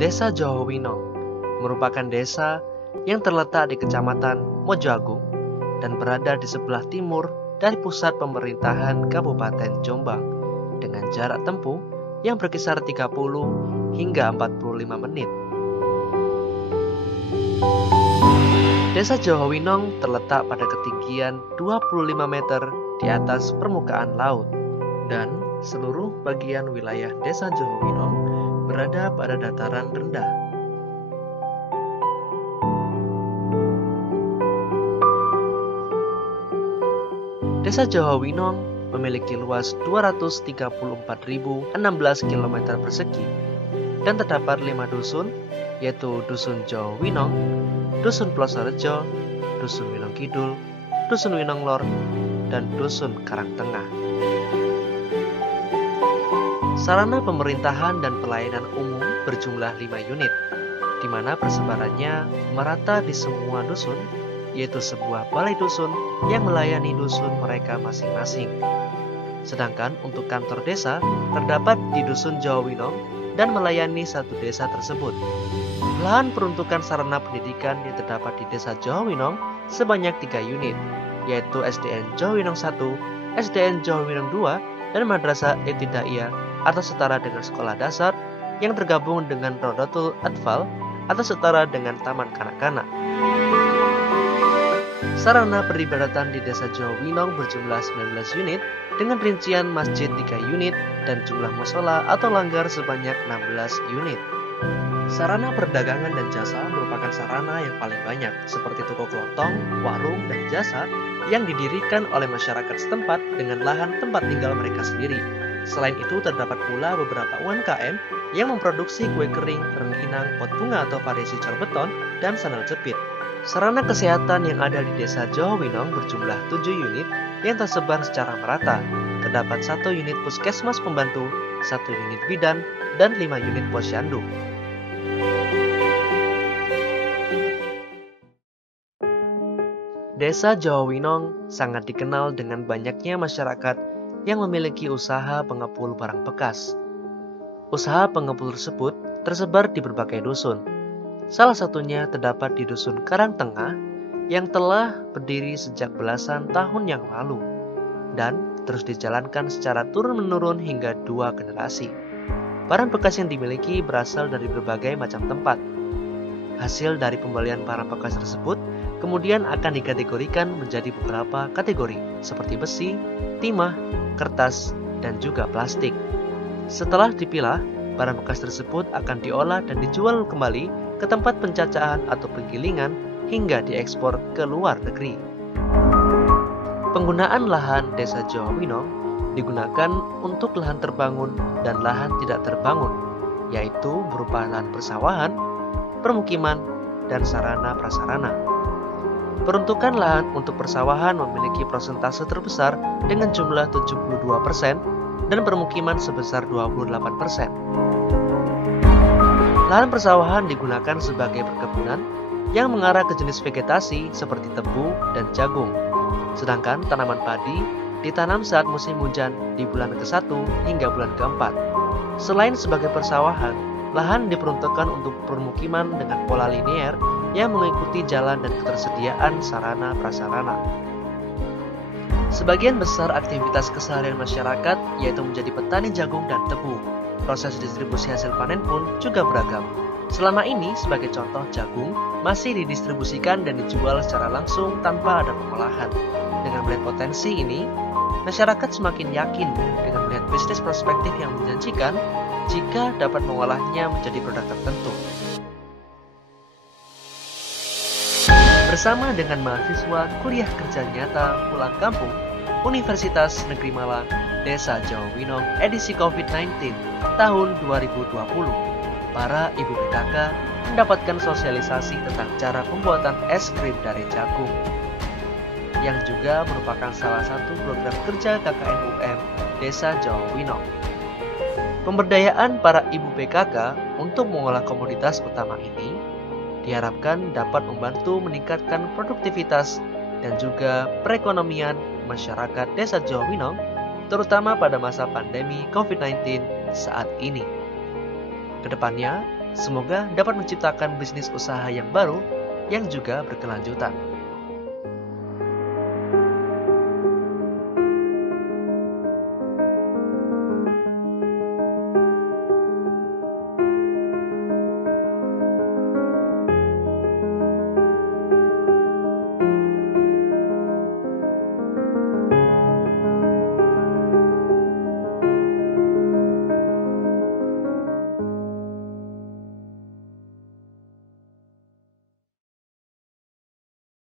Desa Johowinong merupakan desa yang terletak di Kecamatan Mojoagung dan berada di sebelah timur dari pusat pemerintahan Kabupaten Jombang dengan jarak tempuh yang berkisar 30 hingga 45 menit. Desa Johowinong terletak pada ketinggian 25 meter di atas permukaan laut dan seluruh bagian wilayah Desa Johowinong berada pada dataran rendah. Desa Johowinong memiliki luas 234.016 km persegi dan terdapat 5 dusun, yaitu Dusun Johowinong, Dusun Plosorejo, Dusun Winong Kidul, Dusun Winong Lor, dan Dusun Karangtengah. Sarana pemerintahan dan pelayanan umum berjumlah 5 unit, di mana persebarannya merata di semua dusun, yaitu sebuah balai dusun yang melayani dusun mereka masing-masing. Sedangkan untuk kantor desa terdapat di Dusun Johowinong dan melayani satu desa tersebut. Lahan peruntukan sarana pendidikan yang terdapat di Desa Johowinong sebanyak 3 unit, yaitu SDN Johowinong 1, SDN Johowinong 2, dan Madrasah Ibtidaiyah atau setara dengan sekolah dasar yang tergabung dengan Rodotul Atfal atau setara dengan taman kanak-kanak. Sarana peribadatan di Desa Johowinong berjumlah 19 unit dengan rincian masjid 3 unit dan jumlah mushola atau langgar sebanyak 16 unit. Sarana perdagangan dan jasa merupakan sarana yang paling banyak, seperti toko kelontong, warung, dan jasa yang didirikan oleh masyarakat setempat dengan lahan tempat tinggal mereka sendiri. Selain itu, terdapat pula beberapa UMKM yang memproduksi kue kering, rengginang, pot bunga atau variasi corbeton, dan sandal jepit. Sarana kesehatan yang ada di Desa Johowinong berjumlah 7 unit yang tersebar secara merata. Terdapat 1 unit puskesmas pembantu, 1 unit bidan, dan 5 unit posyandu. Desa Johowinong sangat dikenal dengan banyaknya masyarakat yang memiliki usaha pengepul barang bekas. Usaha pengepul tersebut tersebar di berbagai dusun. Salah satunya terdapat di Dusun Karangtengah yang telah berdiri sejak belasan tahun yang lalu dan terus dijalankan secara turun-menurun hingga 2 generasi. Barang bekas yang dimiliki berasal dari berbagai macam tempat. Hasil dari pembelian barang bekas tersebut kemudian akan dikategorikan menjadi beberapa kategori seperti besi, timah, kertas, dan juga plastik. Setelah dipilah, barang bekas tersebut akan diolah dan dijual kembali ke tempat pencacahan atau penggilingan hingga diekspor ke luar negeri. Penggunaan lahan Desa Johowinong digunakan untuk lahan terbangun dan lahan tidak terbangun, yaitu berupa lahan persawahan, permukiman, dan sarana prasarana. Peruntukan lahan untuk persawahan memiliki persentase terbesar dengan jumlah 72% dan permukiman sebesar 28%. Lahan persawahan digunakan sebagai perkebunan yang mengarah ke jenis vegetasi seperti tebu dan jagung. Sedangkan tanaman padi ditanam saat musim hujan di bulan ke-1 hingga bulan ke-4. Selain sebagai persawahan, lahan diperuntukkan untuk permukiman dengan pola linear yang mengikuti jalan dan ketersediaan sarana prasarana. Sebagian besar aktivitas keseharian masyarakat yaitu menjadi petani jagung dan tebu. Proses distribusi hasil panen pun juga beragam. Selama ini, sebagai contoh, jagung masih didistribusikan dan dijual secara langsung tanpa ada pengolahan. Dengan melihat potensi ini, masyarakat semakin yakin dengan melihat bisnis prospektif yang menjanjikan jika dapat mengolahnya menjadi produk tertentu. Bersama dengan mahasiswa kuliah kerja nyata pulang kampung, Universitas Negeri Malang, Desa Johowinong edisi COVID-19 tahun 2020, para ibu PKK mendapatkan sosialisasi tentang cara pembuatan es krim dari jagung, yang juga merupakan salah satu program kerja KKN UM Desa Johowinong. Pemberdayaan para ibu PKK untuk mengolah komoditas utama ini diharapkan dapat membantu meningkatkan produktivitas dan juga perekonomian masyarakat Desa Johowinong, terutama pada masa pandemi COVID-19 saat ini. Kedepannya, Semoga dapat menciptakan bisnis usaha yang baru yang juga berkelanjutan.